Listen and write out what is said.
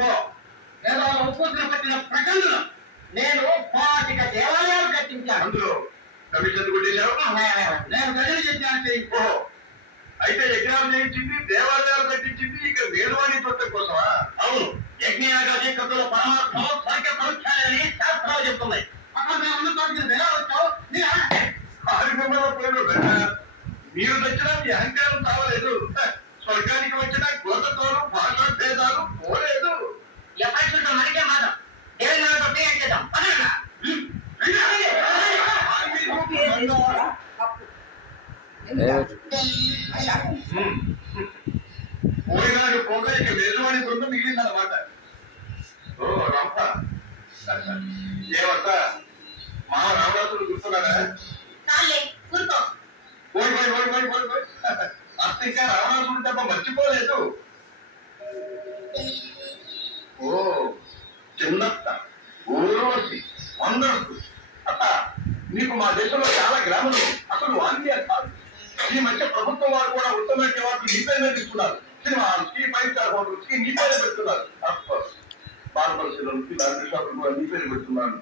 వేదాల ఉపోసన పట్టిన ప్రజలు నేను 25 దేవాలయాలు కట్టించాను. అందులో కమిషన్ కొట్టేశావు. నేను గజలు చెప్పాను. అయితే యజ్ఞాలు చేయించింది, దేవాలయాలు కట్టించింది ఇక వేదవాణి చోట కోసమా? అవును, యజ్ఞయాగాది కృతుల పరమాత్మ స్వర్గ పరుక్షాలని శాస్త్రాలు చెప్తున్నాయి. అక్కడ మేము ఉన్న చోటికి ఎలా వచ్చావు? మీరు వచ్చినా మీ అహంకారం చావలేదు. స్వర్గానికి వచ్చిన గోతతోలు భాషా భేదాలు పోలేదు. ఎప్పటికంటే మనకే మాత్రం దేవునితో చేద్దాం. పోయినాడు పోగా ఇక వేదవాణి బృందం మిగిలిందన్నమాట. ఓ రంప ఏమంట మా రావణాసుడు గుర్తున్నాడా? అత్త ఇంకా రావణాసుడు తప్ప మర్చిపోలేదు. ఓ చిన్నత్త ఊరోసి వందరసు అత్త, మీకు మా దేశంలో చాలా గ్రామాలు అసలు వాంతి కాదు. ఈ మధ్య ప్రభుత్వం వారు కూడా ఉత్తమైన వారు నీపైన ఇస్తున్నారు. సినిమా హాల్స్కి, 5 స్టార్ హోటల్స్ కి నీపైన పెడుతున్నారు. బార్బర్ సెలూన్ కి, లాంటి షాపులు కూడా నీపైన పెడుతున్నారు.